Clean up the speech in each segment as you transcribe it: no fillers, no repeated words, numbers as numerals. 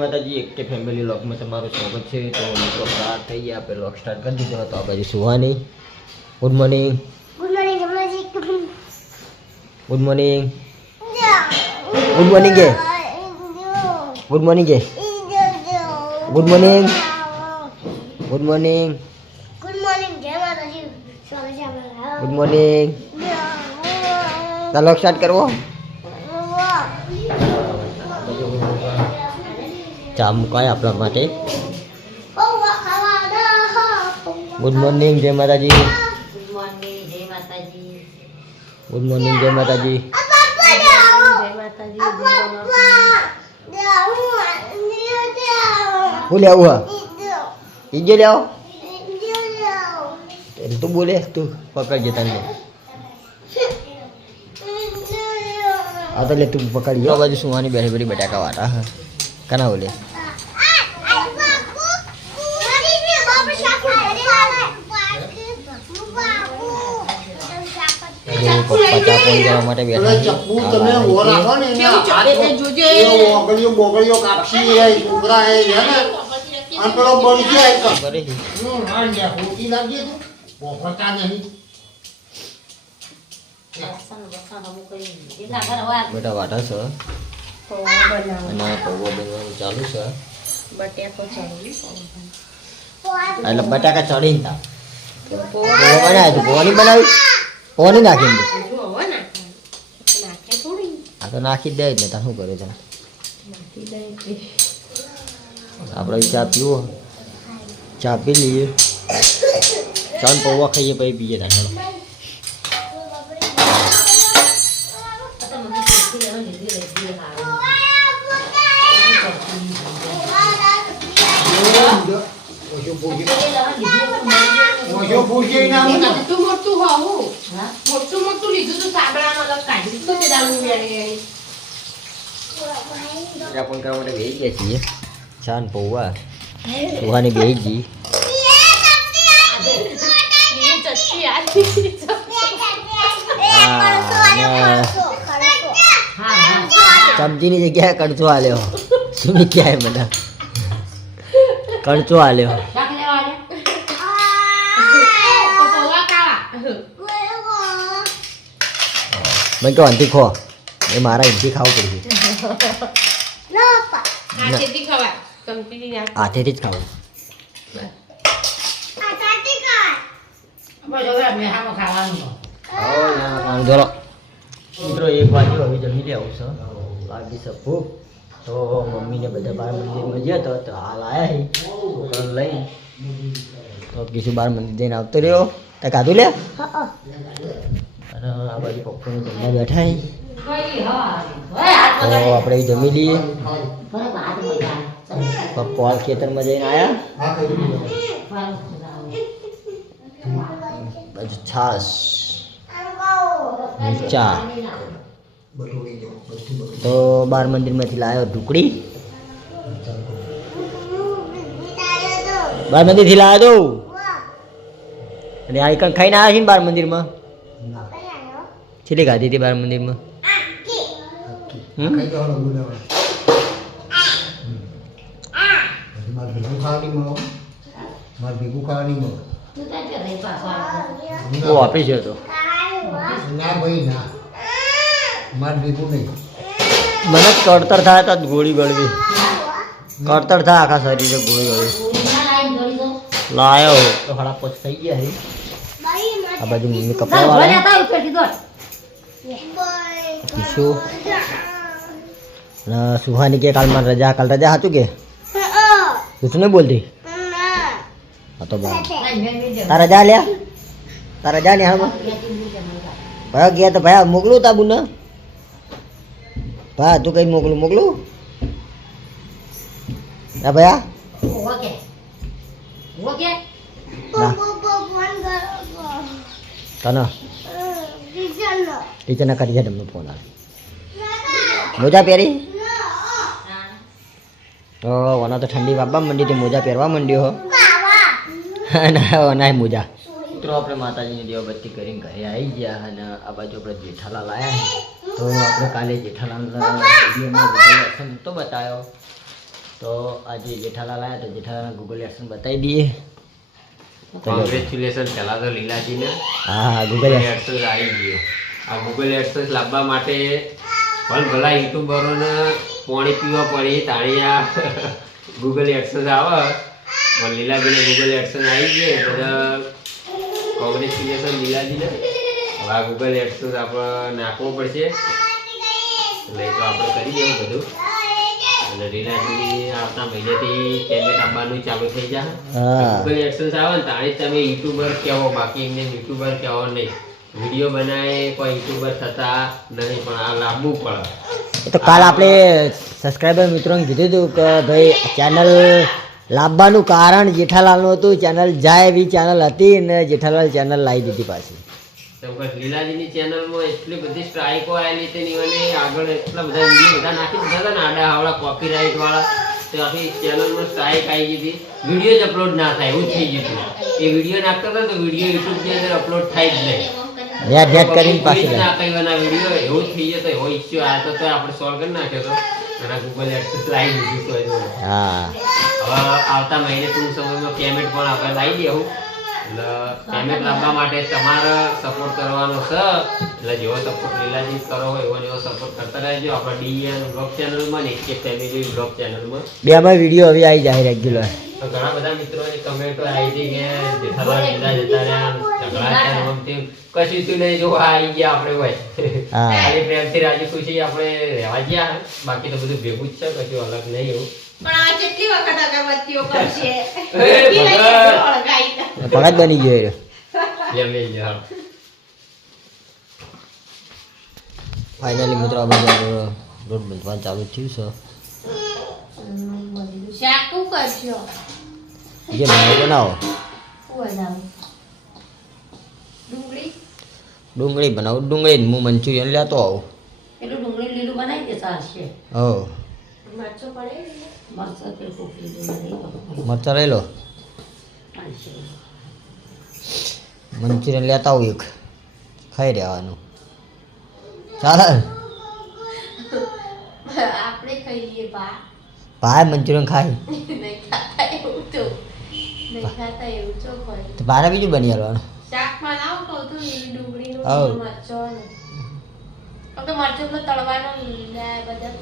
માતાજી એક કે ફેમિલી વ્લોગમાં તમારું સ્વાગત છે. તો મિત્રો સ્ટાર્ટ થઈ ગયા, આપણે વ્લોગ સ્ટાર્ટ કરી દીધો. તો આ બાજુ Suhani. Good morning. Good morning Ramanji. Good morning. Good morning કે ગુડ મોર્નિંગ કે good morning. Good morning. Good morning જય માતાજી. સ્વાગત છે આપણા. Good morning. ચાલો સ્ટાર્ટ કરવો. ચા મુકાય આપણા માટે. ગુડ મોર્નિંગ જય માતાજી. ગુડ મોર્નિંગ જય માતાજી. ગુડ મોર્નિંગ જય માતાજી. જય માતાજી. હું લેવું હા ઈજે ले आओ. તું બોલે તું પકડજે તને. આ તો લે તું પકડી. આ બાજુ સુવાની બેઠી બેઠી બટાકા વાટા હા કના બોલે. પપ્પા ચા પાણી કરવા માટે બેઠા છે. તમે હો રાખો ને બોગળીઓ કાપસી રે છોકરા હે ને અને પેલો બળી જાય કરે છે. હાંડ્યા ખોટી લાગી તું બોફતા નહીં બેટા વાટા છે અને પૌવા બનવાનું ચાલુ છે. એટલે બટાકા ચડીને તા પૌવા બનાવ્યા તું પૌવાની બનાવી પૌવાની નાખી દે. આ તો નાખી જ દે જ ને તાર શું કરે છે. આપણે ચા પીવો ચા પી લઈએ ચાલ પૌવા ખાઈએ પછી પીએ તાર. પણ કરવા માટે બેસી ગયા છીએ. ચા ને પૌવા સુહાની બેસી ગઈ. ચમચીની જગ્યાએ કણચો આલ્યો. સુમી ક્યાંય મને કણચો આલ્યો. મને કહો અંતિ ખો એ મારા હિંચી ખાવું પડશે. હાથેથી જ ખાવું. ચલો મિત્રો 1 વાગ્યો હવે જમી લે આવું છે. લાગી છે ભૂખ. તો મમ્મીને બધા બાર મંદિરમાં ગયા તો હાલ આવ્યા છોકરાને લઈ તો કીધું બાર મંદિર જઈને આવતો રહ્યો. તે કાધું લે. અને આ બાજુ પપ્પાને જમવા બેઠા તો આપણે જમી લઈએ. પપ્પા હાલ ખેતરમાં જઈને આવ્યા. બાજુ છાસ ચા. તો બાર મંદિરમાંથી લાવ્યો ઢુકડી. બાર મંદિરથી લાવ્યો તો અને આ કણ ખાઈને આવ્યા છે ને બાર મંદિરમાં. છેલ્લી ખાધી હતી બાર મંદિરમાં. ઓફિસ હતો ના ભાઈ ના માર ભેગું નહીં. મને કડતર થાય તો ગોળી ગળવી કડતર થાય આખા શરીરે ગોળી ગળવી લાયો તો હળા પોચ થઈ ગયા છે. આ બાજુ મમ્મી કપડા વાળા પીશું અને સુહાની કે કાલમાં રજા કાલ રજા હતું કે તું નહીં બોલતી. હા તો બરાબર તાર રજા લ્યા તાર રજા ને હાલમાં ભાઈ ગયા તો ભાઈ મોકલું તા બુને ભાઈ તું કઈ મોકલું હા ભયા તને ટીચરના કરી છે તમને ફોન આવે. મોજા પહેરી તો ઓના તો ઠંડી વાપવા માંડી તે મોજા પહેરવા માંડ્યો હો. ના મોજા. મિત્રો આપણે માતાજીની દીવાબત્તી કરીને ઘરે આવી ગયા અને આ બાજુ આપણે જેઠાલાલ આવ્યા તો આપણે કાલે જેઠાલાલ તો બતાવ્યો તો આજે જેઠાલાલ આવ્યા તો જેઠાલાલના ગૂગલ એક્શન બતાવી દઈએ. કોંગ્રેચ્યુલેશન પહેલા તો લીલાજીને હા ગૂગલ એડસન્સ આવી ગયો. આ ગૂગલ એડસન્સ લાવવા માટે ભલા યુટ્યુબરોને પાણી પીવા પડે તાળીયા ગૂગલ એડસન્સ આવે પણ લીલાજીને ગૂગલ એડસન્સ આવી ગયો બધા કોંગ્રેચ્યુલેશન લીલાજીને. હવે આ ગૂગલ એડસન્સ આપણે નાખવો પડશે એટલે તો આપણે કરી દેવું બધું. અને લીલાજી આવતા મહિનેથી પેમેન્ટ આપવાનું ચાલુ થઈ જાય. ગૂગલ એડસન્સ આવે ને તાણી તમે યુટ્યુબર કહેવો, બાકી એમને યુટ્યુબર કહેવો નહીં. વિડીયો બનાવે કોઈ યુટ્યુબર થતા નહીં પણ આ લાવવું પડે. તો કાલ આપણે સબસ્ક્રાઈબર મિત્રોને કીધું હતું કે ભાઈ ચેનલ લાવવાનું કારણ જેઠાલાલનું હતું. ચેનલ જાય એવી ચેનલ હતી ને જેઠાલાલ ચેનલ લાવી દીધી પાછી. લીલાજીની ચેનલમાં એટલી બધી સ્ટ્રાઇકો આવેલી હતી ને આગળ એટલા બધા વિડીયો બધા નાખી દીધા હતા ને આડા હાવડા કોપીરાઇટ વાળા. તો આખી ચેનલમાં સ્ટ્રાઇક આવી ગઈ હતી. વિડીયો જ અપલોડ ના થાય એવું થઈ ગયું હતું. એ વિડીયો નાખતા હતા તો વિડીયો યુટ્યુબની અંદર અપલોડ થાય જ નહીં. કરીને પાછી ના કઈવાના વિડીયો એવું થઈ ગયો તો એવો ઇશ્યુ આવ્યો તો આપણે સોલ્વ કરી નાખ્યો હતો અને ગૂગલ એડસન્સ લાવી દીધું તો હા હવે આવતા મહિને ટૂંક સમયમાં પેમેન્ટ પણ આપણે લાવી દેવું. એટલે પેમેન્ટ લાવવા માટે તમારે સપોર્ટ કરવાનો છે. એટલે જેવો સપોર્ટ લીલાજી કરો એવો એવો સપોર્ટ કરતા રહેજો. આપણે ડીએન બ્લોગ ચેનલમાં ને કે ફેમિલી બ્લોગ ચેનલમાં બેમાં વિડીયો હવે આવી જાય રેગ્યુલર. તો ઘણા બધા મિત્રોની કમેન્ટો આવી હતી કે જેઠાલાલ લીલા જતા રહ્યા ઝઘડા છે રમતી કશું તું નહીં જો આવી ગયા આપણે હોય ખાલી પ્રેમથી રાજી ખુશી આપણે રહેવા ગયા. બાકી તો બધું ભેગું જ છે, કશું અલગ નહીં એવું. પણ આ કેટલી વખત અગરબત્તીઓ કરશે પગત બની ગયો. ફાઇનલી મિત્રો આપણે રોડ બનવાનું ચાલુ થયું છે. શાક શું કરશો? જે બનાવો બનાવો. ડુંગળી બનાવું. ડુંગળી હું મંચુરિયન લેતો આવું. એટલું ડુંગળી લીલું બનાવી દે ચાલશે. હો મરચો પડે મરચો કે કોફી મરચાં લઈ લો. મંચુરિયન લેતા આવું એક ખાઈ રહેવાનું. ચાલે આપણે ખાઈ લઈએ બા. ભાઈ મંચુરિયન ખાય નહીં ખાતા એવું તો નહીં ખાતા એવું તો હોય. તો બારે બીજું બની આવવાનું. શાકમાં લાવ કહું તો લીલી ડુંગળીનું આવ. મરચો ને તો મરચો પેલો તળવાનો બધા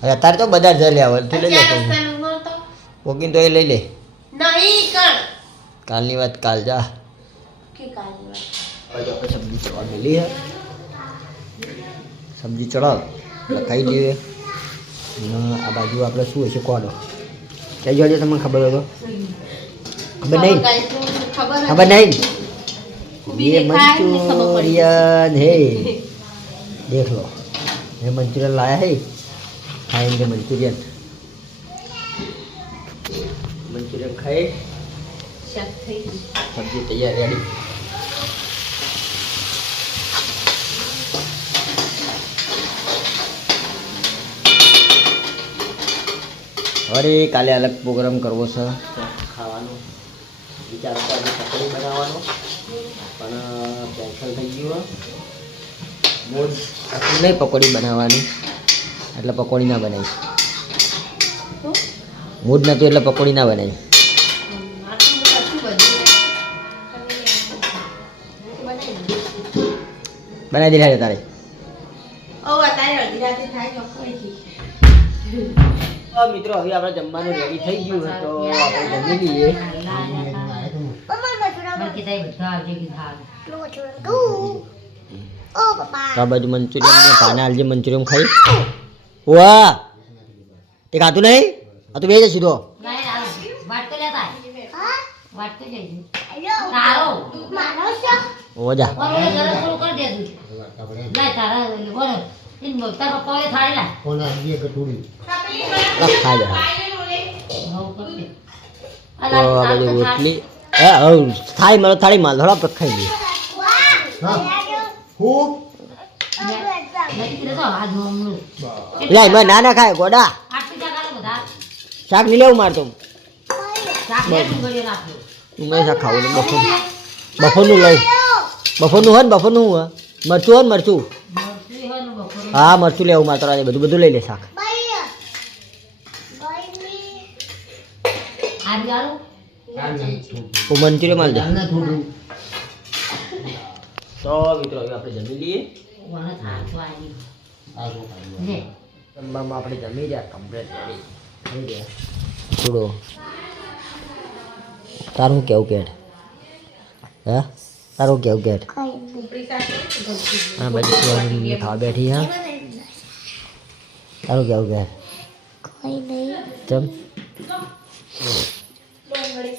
હવે અત્યારે તો બધા જ લે આવે તું લઈ લે. તો વોકિંગ તો એ લઈ લે. નહીં કણ કાલની વાત કાલ જા. કે કાલની વાત. હવે આપણે સબ્જી ચડાવ મેલી હે. સબ્જી ચડાવ એટલે ખાઈ લઈએ. અને આ બાજુ આપણે શું હશે કોડો કહેજો આજે તમને ખબર હોય તો. ખબર નહીં ખબર નહીં. ये मंचूरियन है देख लो. ये मंचूरियन लाया है. खाएंगे मंचूरियन. मंचूरियन खाए. શાક થઈ ગયું. सब्जी तैयार रेडी. अरे काले अलग प्रोग्राम करवो છે ખાવાનો વિચાર હતો આજે પકોડી બનાવવાનો પણ કેન્સલ થઈ ગયું. મૂડ હતું નહીં પકોડી બનાવવાની એટલે પકોડી ના બનાવી. મૂડ નહોતું એટલે પકોડી ના બનાવી. બનાવી દીધા તારે. મિત્રો હવે આપણે જમવાનું રેડી થઈ ગયું છે તો આપણે જમી લઈએ. તો આ બાજુ મંચુરિયન ને પાના આલજે મંચુરિયન ખાઈ. વાહ તે ખાતું નહીં? આ તો બે જ સીધો. ઓ જા ખા જા. તો આ બાજુ રોટલી થાળી મારો થાળી માલ ધોળા પર ખાઈ લઈએ. ખૂબ લે ના ના ખાય ગોડા. શાક નહીં લેવું મારતો. મેં શાક ખાવું ને બફોરનું લઉં. બફોરનું હોય ને બફોરનું હોય મરચું હોય ને મરચું. હા મરચું લેવું મારતો બધું બધું લઈ લે શાક. હું મંચુરિયન માલ દે આને થોડું તો મિત્રો હવે આપણે જમી લઈએ આ જો ખાઈ જમવામાં આપણે જમી રહ્યા કમ્પ્લીટ રેડી થઈ ગયા થોડો તારું કેવું કેટ હે તારું કેવું કેટ હા બધી ખાવા બેઠી હા તારું કેવું કેટ કોઈ નહીં ચમ ડોંગળી